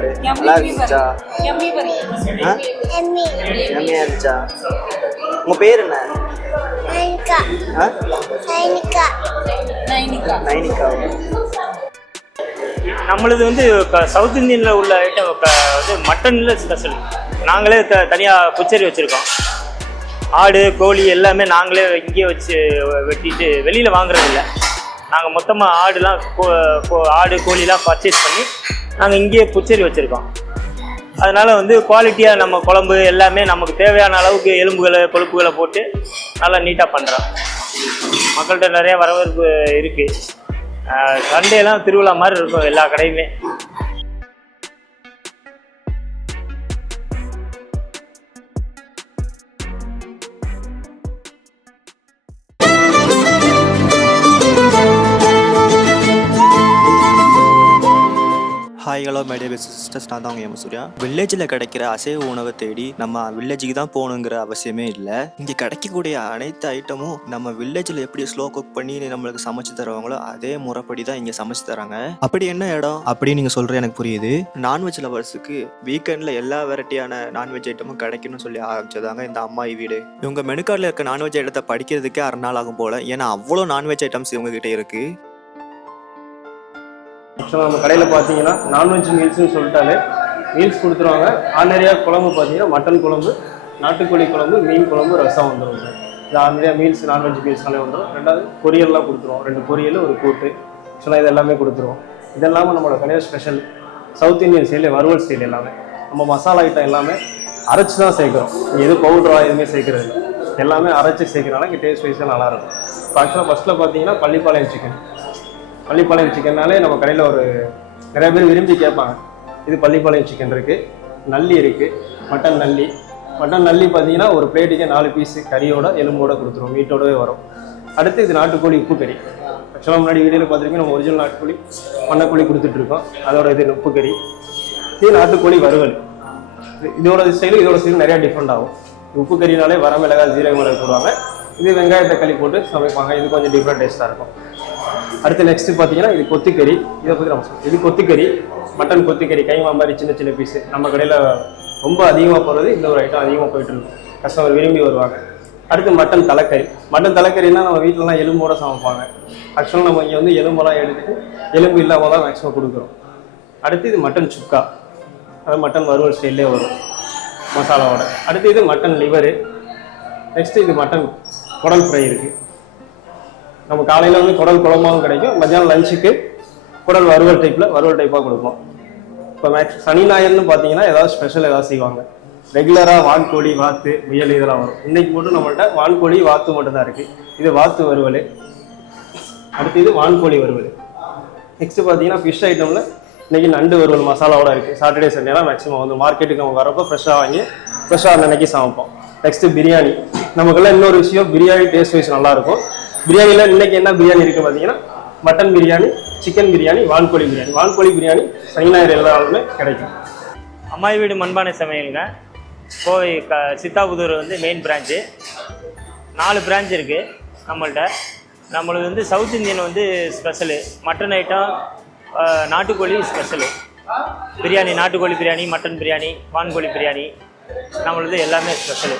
சாப்பாடு நல்லா இருந்துச்சா? எம்மியா இருந்துச்சா? உங்க பேர் என்ன? நைனிகா. நம்மளது வந்து சவுத் இந்தியனில் உள்ள ஐட்டம் வந்து மட்டனில் ஸ்பெஷல். நாங்களே தனியாக புச்சேரி வச்சுருக்கோம். ஆடு கோழி எல்லாமே நாங்களே இங்கேயே வச்சு வெட்டிட்டு வெளியில் வாங்குறதில்ல. நாங்கள் மொத்தமாக ஆடு கோழிலாம் பர்ச்சேஸ் பண்ணி நாங்கள் இங்கேயே புச்சேரி வச்சுருக்கோம். அதனால் வந்து குவாலிட்டியாக நம்ம குழம்பு எல்லாமே நமக்கு தேவையான அளவுக்கு எலும்புகளை கொழுப்புகளை போட்டு நல்லா நீட்டாக பண்ணுறோம். மக்கள்கிட்ட நிறையா வரவேற்பு இருக்குது. சண்டேலாம் திருவிழா மாதிரி இருக்கும் எல்லா கடையுமே. Hi hello my dear sisters, நான் தான் உங்கள் சூர்யா. வில்லேஜில் கிடைக்கிற அசைவ உணவை தேடி நம்ம வில்லேஜுக்கு தான் போகணுங்கிற அவசியமே இல்லை. இங்கே கிடைக்கக்கூடிய அனைத்து ஐட்டமும் நம்ம வில்லேஜில் எப்படி ஸ்லோ குக் பண்ணி நம்மளுக்கு சமைச்சு தருவாங்களோ அதே முறைப்படி தான் இங்கே சமைச்சு தராங்க. அப்படி என்ன இடம் அப்படின்னு நீங்கள் சொல்கிற எனக்கு புரியுது. நான்வெஜ் லவர்ஸுக்கு வீக்கெண்டில் எல்லா வெரைட்டியான நான்வெஜ் ஐட்டமும் கிடைக்கும்னு சொல்லி ஆரம்பிச்சதாங்க இந்த அம்மாயி வீடு. இவங்க மெனு கார்டில் இருக்க நான்வெஜ் ஐட்டத்தை படிக்கிறதுக்கே 6 நாள் ஆகும் போல். ஏன்னா அவ்வளோ நான்வெஜ் ஐட்டம்ஸ் இவங்ககிட்ட இருக்குது. ஆக்சுவலாக நம்ம கடையில் பார்த்தீங்கன்னா நான்வெஜ் மீல்ஸ்னு சொல்லிட்டாலே மீல்ஸ் கொடுத்துருவாங்க. ஆர்டினரியாக குழம்பு பார்த்தீங்கன்னா மட்டன் குழம்பு, நாட்டுக்கோழி குழம்பு, மீன் குழம்பு, ரசம் வந்துடும். இது ஆர்டினரியாக மீல்ஸ் நான்வெஜ் மீல்ஸ்னாலே வந்துடும். ரெண்டாவது பொரியல்லாம் கொடுத்துருவோம். 2 பொரியல் ஒரு கூட்டு. ஆக்சுவலாக இது எல்லாமே கொடுத்துருவோம். இதெல்லாமல் நம்மளோட கடையில் ஸ்பெஷல் சவுத் இந்தியன் ஸ்டைலில் வறுவல் ஸ்டைல் எல்லாமே. நம்ம மசாலா ஐட்டம் எல்லாமே அரைச்சி தான் சேர்க்குறோம். எது பவுடராக எதுவுமே சேர்க்குறது இல்லை. எல்லாமே அரைச்சி சேர்க்குறனால இங்கே டேஸ்ட் வைஸாக நல்லாயிருக்கும். இப்போ ஆக்சுவலாக ஃபஸ்ட்டில் பார்த்தீங்கன்னா பள்ளிப்பாளையம் சிக்கன்னாலே நம்ம கடையில் ஒரு நிறைய பேர் விரும்பி கேட்பாங்க. இது பள்ளிப்பாளையம் சிக்கன் இருக்குது, நல்லி இருக்குது, மட்டன் நல்லி பார்த்தீங்கன்னா ஒரு பிளேட்டுக்கே 4 பீஸு கறியோட எலும்போட கொடுத்துருவோம், மீட்டோடவே வரும். அடுத்து இது நாட்டுக்கோழி உப்பு கறி. ஆக்சுவலாக முன்னாடி வீடியோவில் பார்த்துருக்கீங்க, நம்ம ஒரிஜினல் நாட்டுக்கோழி பண்ணக்கோழி கொடுத்துட்ருக்கோம். அதோட இது உப்பு கறி. இது நாட்டுக்கோழி வறுவல். இதோட ஸ்டைலும் நிறையா டிஃப்ரெண்ட் ஆகும். உப்பு கறினாலே வரமிளகாய் ஜீரக மிளகு போடுவாங்க. இது வெங்காய தக்காளி போட்டு சமைப்பாங்க. இது கொஞ்சம் டிஃப்ரெண்ட் டேஸ்ட்டாக இருக்கும். அடுத்து நெக்ஸ்ட்டு பார்த்தீங்கன்னா இது கொத்துக்கறி. இதை பற்றி நம்ம சொல்லுவோம். இது கொத்துக்கறி, மட்டன் கொத்துக்கறி, கைமா மாதிரி சின்ன பீஸு. நம்ம கடையில் ரொம்ப அதிகமாக போகிறது இந்த ஒரு ஐட்டம் அதிகமாக போயிட்டுருக்கும். கஸ்டமர் விரும்பி வருவாங்க. அடுத்து மட்டன் தலைக்கறினா நம்ம வீட்டிலலாம் எலும்போட சமைப்பாங்க. ஆக்சுவலாக நம்ம இங்கே வந்து எலும்பெல்லாம் எடுத்துட்டு எலும்பு இல்லாமல் தான் மேக்ஸிமம் கொடுக்குறோம். அடுத்து இது மட்டன் சுக்கா, அது மட்டன் வறுவல் ஸ்டைல்லே வரும் மசாலாவோட. அடுத்து இது மட்டன் லிவரு. நெக்ஸ்ட்டு இது மட்டன் குடல் ஃப்ரை இருக்குது. நம்ம காலையில் வந்து குடல் குழம்பாகவும் கிடைக்கும். மத்தியானம் லஞ்சுக்கு குடல் வறுவல் டைப்பாக கொடுப்போம். இப்போ சனி ஞாயிறுன்னு பார்த்தீங்கன்னா ஏதாவது ஸ்பெஷல் ஏதாவது செய்வாங்க. ரெகுலராக வான்கோழி, வாத்து, முயல் இதெல்லாம் வரும். இன்றைக்கி மட்டும் நம்மள்கிட்ட வான்கோழி, வாத்து மட்டும் தான் இருக்குது. இது வாத்து வறுவல். அடுத்து இது வான்கோழி வறுவல். நெக்ஸ்ட்டு பார்த்தீங்கன்னா ஃபிஷ் ஐட்டமில் இன்றைக்கி நண்டு வறுவல் மசாலாவோட இருக்குது. சாட்டர்டே சண்டேலாம் மேக்ஸிமம் வந்து மார்க்கெட்டுக்கு அவங்க வரப்போ ஃப்ரெஷ்ஷாக அன்னைக்கு சமைப்போம். நெக்ஸ்ட்டு பிரியாணி. நமக்கெல்லாம் இன்னொரு விஷயம், பிரியாணி டேஸ்ட் வைஸ் நல்லாயிருக்கும். பிரியாணியில் இன்றைக்கி என்ன பிரியாணி இருக்குது பார்த்தீங்கன்னா மட்டன் பிரியாணி, சிக்கன் பிரியாணி, வான்கோழி பிரியாணி சனி ஞாயிறு எல்லா நாளுமே கிடைக்கும். அம்மாயி வீடு மண்பானை சமையலுங்க. கோவை சித்தாபுதூர் வந்து மெயின் பிரான்ச்சு. 4 பிரான்ச் இருக்குது நம்மள்கிட்ட. நம்மளுக்கு வந்து சவுத் இந்தியன் வந்து ஸ்பெஷலு. மட்டன் ஐட்டம், நாட்டுக்கோழி ஸ்பெஷலு. பிரியாணி, நாட்டுக்கோழி பிரியாணி, மட்டன் பிரியாணி, வான்கோழி பிரியாணி நம்மளது எல்லாமே ஸ்பெஷலு.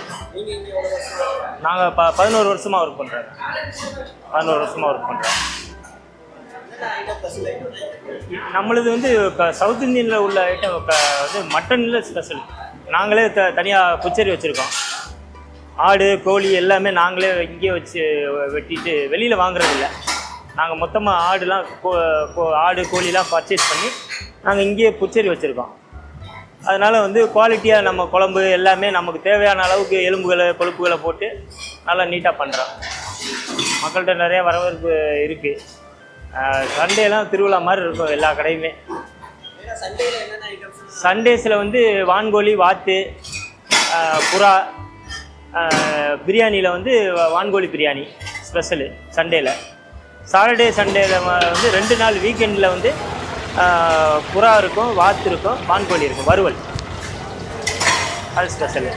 நாங்கள் 11 வருஷமாக ஒர்க் பண்ணுறோம். நம்மளது வந்து சவுத் இந்தியனில் உள்ள ஐட்டம் வந்து மட்டனில் ஸ்பெஷல். நாங்களே தனியாக புச்சேரி வச்சுருக்கோம். ஆடு கோழி எல்லாமே நாங்களே இங்கேயே வச்சு வெட்டிட்டு வெளியில் வாங்குறதில்ல. நாங்கள் மொத்தமாக ஆடு கோழிலாம் பர்ச்சேஸ் பண்ணி நாங்கள் இங்கேயே புச்சேரி வச்சுருக்கோம். அதனால் வந்து குவாலிட்டியாக நம்ம குழம்பு எல்லாமே நமக்கு தேவையான அளவுக்கு எலும்புகளை கொழுப்புகளை போட்டு நல்லா நீட்டாக பண்ணுறோம். மக்கள்கிட்ட நிறையா வரவேற்பு இருக்குது. சண்டேலாம் திருவிழா மாதிரி இருக்கும் எல்லா கடையுமே. சண்டேஸில் வந்து வான்கோழி, வாத்து, புறா, பிரியாணியில் வந்து வான்கோழி பிரியாணி ஸ்பெஷலு சண்டேயில். சண்டேயில் வந்து 2 நாள் வீக்கெண்டில் வந்து புறா இருக்கும், வாத்து இருக்கும், வான்கோழி இருக்கும், வறுவல் அது ஸ்பெஷலு.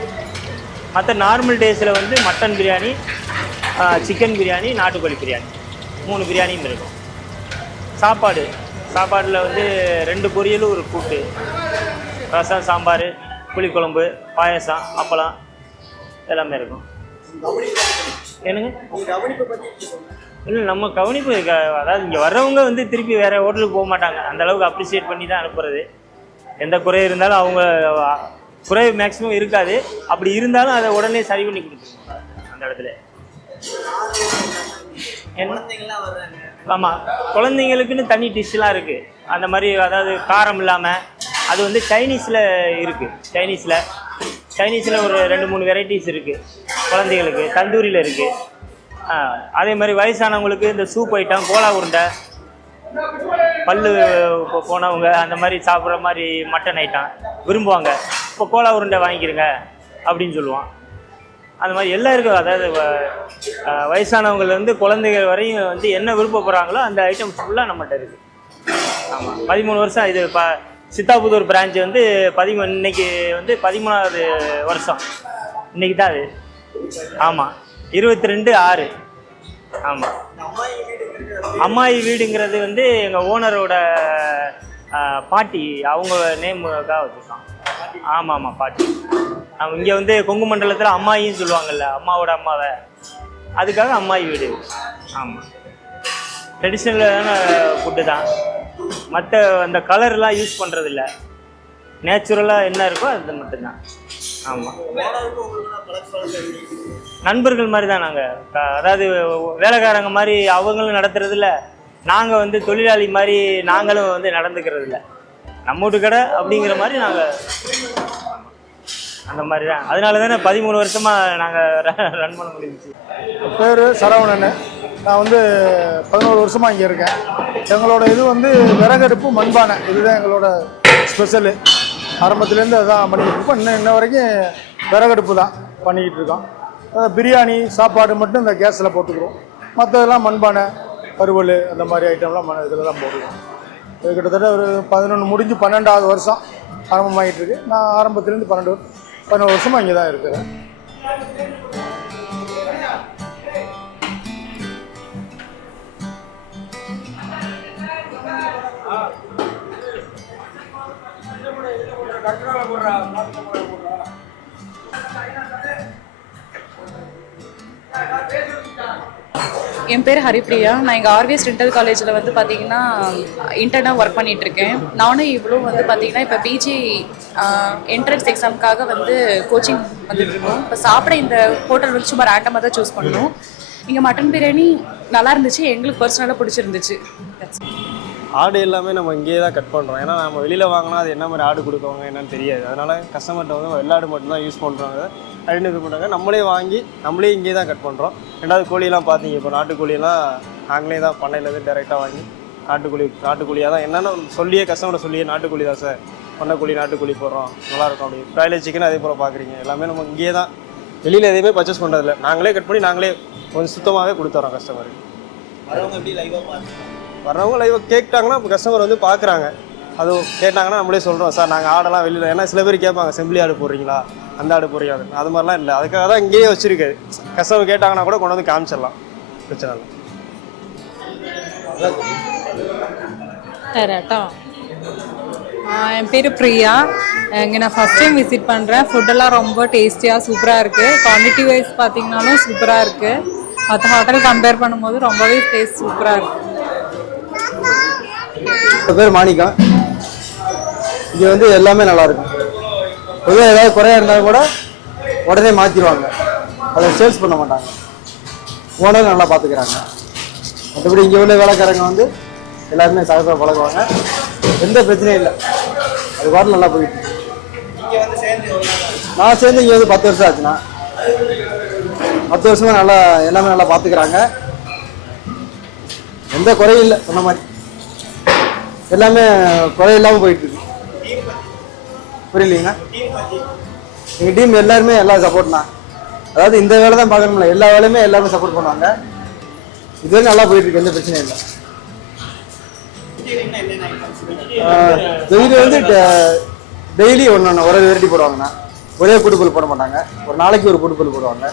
மற்ற நார்மல் டேஸில் வந்து மட்டன் பிரியாணி, சிக்கன் பிரியாணி, நாட்டுக்கோழி பிரியாணி 3 பிரியாணியும் இருக்கும். சாப்பாடில் வந்து 2 பொரியலும் ஒரு கூட்டு, ரசம், சாம்பார், புளிக்குழம்பு, பாயசம், அப்பளம் எல்லாமே இருக்கும். என்னங்க? இல்லை, நம்ம கவனிப்பு அதாவது இங்கே வர்றவங்க வந்து திருப்பி வேறு ஹோட்டலுக்கு போக மாட்டாங்க. அந்தளவுக்கு அப்ரிஷியேட் பண்ணி தான் அனுப்புறது. எந்த குறை இருந்தாலும் அவங்க குறை மேக்ஸிமம் இருக்காது. அப்படி இருந்தாலும் அதை உடனே சரி பண்ணி கொடுத்துருவாங்க அந்த இடத்துல. ஆமாம், குழந்தைங்களுக்குன்னு தனி டிஷ்ஷெலாம் இருக்குது. அந்த மாதிரி அதாவது காரம் இல்லாமல் அது வந்து சைனீஸில் இருக்குது. சைனீஸில் ஒரு 2-3 வெரைட்டிஸ் இருக்குது குழந்தைகளுக்கு. தந்தூரியில் இருக்குது. அதே மாதிரி வயசானவங்களுக்கு இந்த சூப் ஐட்டம், கோலா உருண்டை, பல்லு போனவங்க அந்த மாதிரி சாப்பிட்ற மாதிரி மட்டன் ஐட்டம் விரும்புவாங்க. இப்போ கோலா உருண்டை வாங்கிக்கிறங்க அப்படின்னு சொல்லுவான். அந்த மாதிரி எல்லாம் இருக்குது. அதாவது வயசானவங்கலேருந்து குழந்தைகள் வரையும் வந்து என்ன விருப்பப்படுறாங்களோ அந்த ஐட்டம்ஸ் ஃபுல்லாக நம்மகிட்ட இருக்குது. ஆமாம், 13 வருஷம் இது. இப்போ சித்தாபுதூர் பிரான்ச் வந்து இன்னைக்கு வந்து 13வது வருஷம். இன்னைக்கு தான் அது. ஆமாம், 22/6. ஆமாம், அம்மாயி வீடுங்கிறது வந்து எங்கள் ஓனரோட பாட்டி, அவங்க நேமுக்காக வச்சுருக்கோம். ஆமாம், பாட்டி. நம்ம இங்கே வந்து கொங்கு மண்டலத்தில் அம்மாயின்னு சொல்லுவாங்கள்ல, அம்மாவோட அம்மாவை, அதுக்காக அம்மாயி வீடு. ஆமாம், ட்ரெடிஷ்னலான ஃபுட்டு தான். மற்ற அந்த கலர்லாம் யூஸ் பண்ணுறதில்ல. நேச்சுரலாக என்ன இருக்கோ அது மட்டும்தான். ஆமாம், நண்பர்கள் மாதிரி தான் நாங்கள். அதாவது வேலைக்காரங்க மாதிரி அவங்களும் நடத்துறதில்ல, நாங்கள் வந்து தொழிலாளி மாதிரி நாங்களும் வந்து நடந்துக்கிறது இல்லை. நம்ம வீட்டு கடை அப்படிங்கிற மாதிரி நாங்கள் அந்த மாதிரி தான். அதனால தானே 13 வருஷமாக நாங்கள் ரன் பண்ண முடிஞ்சிச்சு. பேர் சரவணன். நான் வந்து 11 வருஷமாக இங்கே இருக்கேன். எங்களோட இது வந்து விறகடுப்பு, மண்பானை, இதுதான் எங்களோட ஸ்பெஷலு. ஆரம்பத்துலேருந்து அதுதான் பண்ணிக்கிட்டு இருக்கோம். இன்ன வரைக்கும் விறகடுப்பு தான் பண்ணிக்கிட்டு இருக்கோம். பிரியாணி சாப்பாடு மட்டும் இந்த கேஸில் போட்டுக்கிறோம். மற்றதெல்லாம் மண்பானை, வறுவல் அந்த மாதிரி ஐட்டம்லாம் இதில் தான் போட்டுக்கிறோம். இது கிட்டத்தட்ட ஒரு 11 முடிஞ்சு 12வது வருஷம் ஆரம்பமாகிட்டு இருக்கு. நான் ஆரம்பத்துலேருந்து 12 வருஷமாக இங்கே தான் இருக்கிறேன். என் பேர் ஹரிப்ரியா. நான் எங்கள் ஆர்விஎஸ் டென்டல் காலேஜில் வந்து பார்த்தீங்கன்னா இன்டர்னாக ஒர்க் பண்ணிகிட்ருக்கேன். நானும் இவ்வளோ வந்து பார்த்தீங்கன்னா இப்போ பிஜி என்ட்ரன்ஸ் எக்ஸாமுக்காக வந்து கோச்சிங் வந்துட்டுருக்கோம். இப்போ சாப்பிட இந்த ஹோட்டல் வந்து சும்மா ரேண்டமாக தான் சூஸ் பண்ணோம். இங்கே மட்டன் பிரியாணி நல்லா இருந்துச்சு, எங்களுக்கு பர்சனலாக பிடிச்சிருந்துச்சு. ஆடு எல்லாமே நம்ம இங்கேயே தான் கட் பண்ணுறோம். ஏன்னா நம்ம வெளியில் வாங்கினா அது என்ன மாதிரி ஆடு கொடுக்குவாங்க என்னன்னு தெரியாது. அதனால் கஸ்டமர்கிட்ட வந்து வெள்ளாடு மட்டும்தான் யூஸ் பண்ணுறாங்க, ஐடென்டிஃபை பண்ணுறாங்க. நம்மளே வாங்கி நம்மளே இங்கேயே தான் கட் பண்ணுறோம். ரெண்டாவது கோழியெல்லாம் பார்த்தீங்க, இப்போ நாட்டுக்கோழியெல்லாம் நாங்களே தான் பண்ணையிலேருந்து டைரெக்டாக வாங்கி நாட்டுக்கோழியாக தான் என்னென்னு சொல்லியே கஸ்டமரை சொல்லியே நாட்டுக்கோழி தான் சார், பண்ணைக்கோழி நாட்டுக்கோழி போடுறோம் நல்லாயிருக்கும் அப்படி. பிராய்லர் சிக்கன் அதே போல் பார்க்குறீங்க. எல்லாமே நம்ம இங்கேயே தான், வெளியில் எதையுமே பர்ச்சேஸ் பண்ணுறதில்ல. நாங்களே கட் பண்ணி நாங்களே கொஞ்சம் சுத்தமாகவே கொடுத்துறோம் கஸ்டமருக்கு. வர்றவங்க லைவாக கேட்டாங்கன்னா இப்போ கஸ்டமர் வந்து பார்க்குறாங்க. அது கேட்டாங்கன்னா நம்மளே சொல்கிறோம் சார் நாங்கள் ஆடெல்லாம் வெளியில். ஏன்னா சில பேர் கேட்பாங்க செம்பிளி ஆடு போடுறீங்களா, அந்த ஆடு போடுறீங்க, அது மாதிரிலாம் இல்லை. அதுக்காக தான் இங்கேயே வச்சுருக்காது. கஸ்டமர் கேட்டாங்கன்னா கூட கொண்டு வந்து காமிச்சிடலாம், பிரச்சனை இல்லை. என் பேர் பிரியா. இங்கே நான் ஃபஸ்ட் டைம் விசிட் பண்ணுறேன். ஃபுட்டெல்லாம் ரொம்ப டேஸ்டியாக சூப்பராக இருக்குது. குவான்டிட்டி வைஸ் பார்த்தீங்கன்னாலும் சூப்பராக இருக்குது. மற்ற ஹோட்டல் கம்பேர் பண்ணும்போது ரொம்பவே டேஸ்ட் சூப்பராக இருக்குது. என் பேர் மாணிக்கம். இங்கே வந்து எல்லாமே நல்லாயிருக்கும். பொதுவாக ஏதாவது குறையாக இருந்தாலும் கூட உடனே மாற்றிடுவாங்க, அதை சேல்ஸ் பண்ண மாட்டாங்க. ஓனரும் நல்லா பார்த்துக்கிறாங்க. மற்றபடி இங்கே உள்ள வேலைக்காரங்க வந்து எல்லாருமே சகஜமாக பழகுவாங்க, எந்த பிரச்சனையும் இல்லை. அது பாட்டு நல்லா போயிட்டு. நான் சேர்ந்து இங்கே வந்து 10 வருஷம் ஆச்சுண்ணா. 10 வருஷமாக நல்லா எல்லாமே நல்லா பார்த்துக்கிறாங்க, எந்த குறையும் இல்லை. சொன்ன மாதிரி எல்லாமே குறையில்லாமல் போயிட்டுருக்கு. புரியலீங்கண்ணா? எங்கள் டீம் எல்லாருமே எல்லாம் சப்போர்ட்ண்ணா. அதாவது இந்த வேலை தான் பார்க்கணும்ல, எல்லா வேலையுமே எல்லாருமே சப்போர்ட் பண்ணுவாங்க. இதுவரைக்கும் நல்லா போயிட்டுருக்கு, எந்த பிரச்சனையும் இல்லை. வெயில் வந்து டெய்லி ஒன்று ஒரே வெரைட்டி போடுவாங்கண்ணா. ஒரே கூட்டுப்பல் போட மாட்டாங்க, ஒரு நாளைக்கு ஒரு கூட்டுப்பல் போடுவாங்க.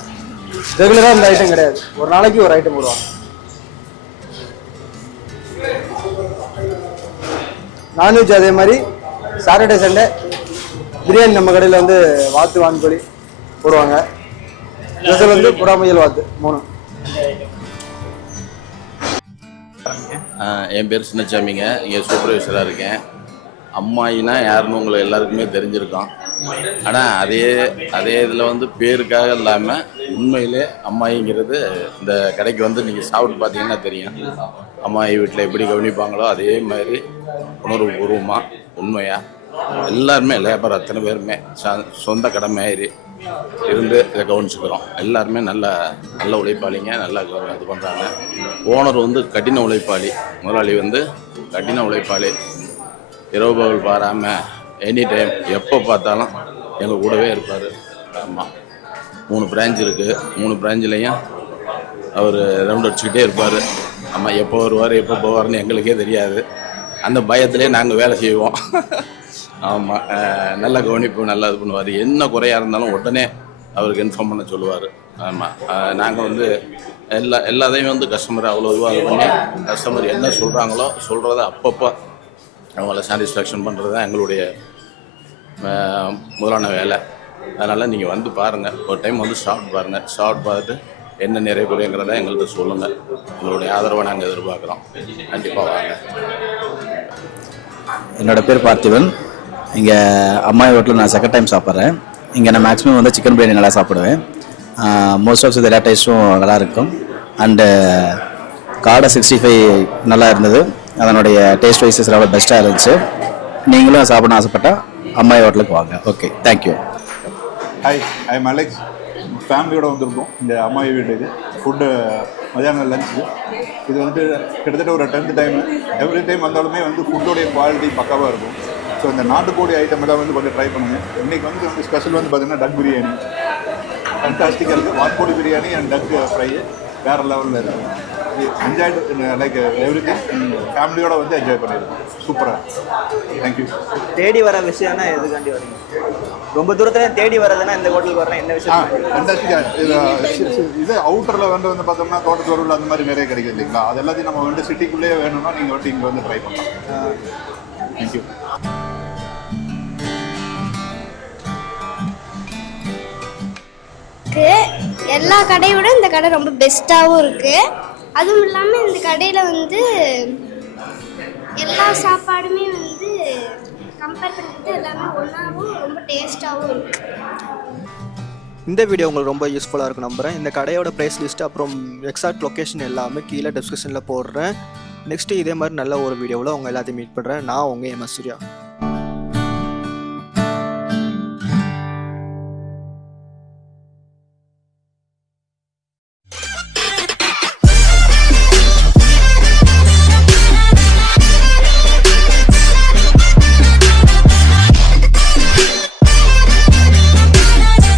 ரெகுலராக இந்த ஐட்டம் கிடையாது, ஒரு நாளைக்கு ஒரு ஐட்டம் போடுவாங்க. நான்வெஜ் அதே மாதிரி சாட்டர்டே சண்டே பிரியாணி நம்ம கடையில் வந்து வாத்து வான்கோழி போடுவாங்க. ஸ்பெஷல் வந்து புறா முயல் வாத்து 3. என் பேர் சின்னச்சாமிங்க, இங்கே சூப்பர்வைசராக இருக்கேன். அம்மாயினா யாருன்னு உங்களுக்கு எல்லாருக்குமே தெரிஞ்சிருக்கோம். ஆனால் அதே இதில் வந்து பேருக்காக இல்லாமல் உண்மையிலே அம்மாயிங்கிறது இந்த கடைக்கு வந்து நீங்கள் சாப்பிட்டு பார்த்தீங்கன்னா தெரியும். அம்மாயி வீட்டில் எப்படி கவனிப்பாங்களோ அதே மாதிரி உணர்வுபூர்வமாக உண்மையாக எல்லாருமே லேபர் அத்தனை பேருமே சொந்த கடை மாதிரி இருந்து இதை கவனிச்சுக்கிறோம். எல்லாருமே நல்ல உழைப்பாளிங்க, நல்லா இது பண்ணுறாங்க. ஓனர் வந்து கடின உழைப்பாளி, முதலாளி வந்து கடின உழைப்பாளி, இரவு பகல் பாராமல் எனி டைம் எப்போ பார்த்தாலும் எங்கள் கூடவே இருப்பார். ஆமாம், 3 பிரான்ச் இருக்குது. 3 பிரான்ச்லேயும் அவர் ரவுண்ட் அடிச்சுக்கிட்டே இருப்பார். ஆமாம், எப்போ வருவார் எப்போ போவார்னு எங்களுக்கே தெரியாது. அந்த பயத்திலே நாங்கள் வேலை செய்வோம். ஆமாம், நல்ல கவனிப்பு, நல்லா இது பண்ணுவார். என்ன குறையாக இருந்தாலும் உடனே அவருக்கு இன்ஃபார்ம் பண்ண சொல்லுவார். ஆமாம், நாங்கள் வந்து எல்லாத்தையும் வந்து கஸ்டமரை அவ்வளோ இதுவாக பண்ணி கஸ்டமர் என்ன சொல்கிறாங்களோ சொல்கிறத அப்பப்போ அவங்கள சாட்டிஸ்ஃபேக்ஷன் பண்ணுறது தான் எங்களுடைய முதலான வேலை. அதனால் நீங்கள் வந்து பாருங்கள், ஒரு டைம் வந்து சாப்பிட்டு பாருங்கள். சாப்பிட்டு பார்த்துட்டு என்ன நிறைய குறைங்கிறத எங்கள்கிட்ட சொல்லுங்கள். உங்களுடைய ஆதரவை நாங்கள் எதிர்பார்க்குறோம். கண்டிப்பாக வாங்க. என்னோடய பேர் பார்த்திபன். இங்கே அம்மாயி ஹோட்டலில் நான் செகண்ட் டைம் சாப்பிட்றேன். இங்கே நான் மேக்ஸிமம் வந்து சிக்கன் பிரியாணி நல்லா சாப்பிடுவேன். மோஸ்ட் ஆஃப் எல்லா டேஸ்ட்டும் நல்லாயிருக்கும். அண்டு காடை 65 நல்லா இருந்தது. அதனுடைய டேஸ்ட் வைஸஸ் ரொம்ப பெஸ்ட்டாக இருந்துச்சு. நீங்களும் சாப்பிடணும் ஆசைப்பட்டால் அம்மாயி ஹோட்டலுக்கு வாங்க. Okay, thank you. Hi, I am Alex. ஃபேமிலியோடு வந்திருக்கோம் இந்த அம்மாயி வீட்டுக்கு. ஃபுட்டு மதியானம் லஞ்சுக்கு இது வந்து கிட்டத்தட்ட ஒரு 10th டைம். எவ்ரி டைம் வந்தாலுமே வந்து ஃபுட்டோடைய குவாலிட்டி பக்காவாக இருக்கும். ஸோ இந்த நாட்டுக்கோழி ஐட்டம் எல்லாம் வந்து கொஞ்சம் ட்ரை பண்ணுங்கள். இன்றைக்கி வந்து ஸ்பெஷல் வந்து பார்த்திங்கன்னா டக் பிரியாணி ஃபேன்டாஸ்டிக்காக இருக்குது. வான்கோழி பிரியாணி அண்ட் டக் ஃப்ரை வேறு லெவலில் இருக்குது. என்ஜாய் லைக் எவ்ரி திங் ஃபேமிலியோட வந்து என்ஜாய் பண்ணியிருக்கோம். சூப்பராக. தேங்க்யூ. தேடி வர விஷயம்னா எதுக்காண்டி வரீங்க? ரொம்ப தூரத்துல தேடி வரதுன்னா இந்த ஹோட்டலுக்கு வரலாம். என்ன விஷயம்? ஃபேன்டாஸ்டிக்காக இது அவுட்டரில் வந்து பார்த்தோம்னா தோட்டத்தோடு அந்த மாதிரி நிறைய கிடைக்கும் இல்லைங்களா? அது எல்லாத்தையும் நம்ம வந்து சிட்டிக்குள்ளேயே வேணும்னா நீங்கள் வந்து இங்கே வந்து ட்ரை பண்ணலாம். தேங்க்யூ. எல்லா கடையை விட இந்த கடை ரொம்ப பெஸ்ட்டாகவும் இருக்குது. அதுவும் இல்லாமல் இந்த கடையில் வந்து எல்லா சாப்பாடுமே வந்து கம்பேர் பண்ணுறது எல்லாமே ஒன்றாவும் ரொம்ப டேஸ்ட்டாகவும் இருக்குது. இந்த வீடியோ உங்களுக்கு ரொம்ப யூஸ்ஃபுல்லாக இருக்கும் நம்புகிறேன். இந்த கடையோட ப்ரைஸ் லிஸ்ட்டு அப்புறம் எக்ஸாக்ட் லொக்கேஷன் எல்லாமே கீழே டிஸ்கிரிப்ஷனில் போடுறேன். நெக்ஸ்ட்டு இதே மாதிரி நல்ல ஒரு வீடியோவில் உங்கள் எல்லாத்தையும் மீட் பண்ணுறேன். நான் உங்கள் MS சூர்யா.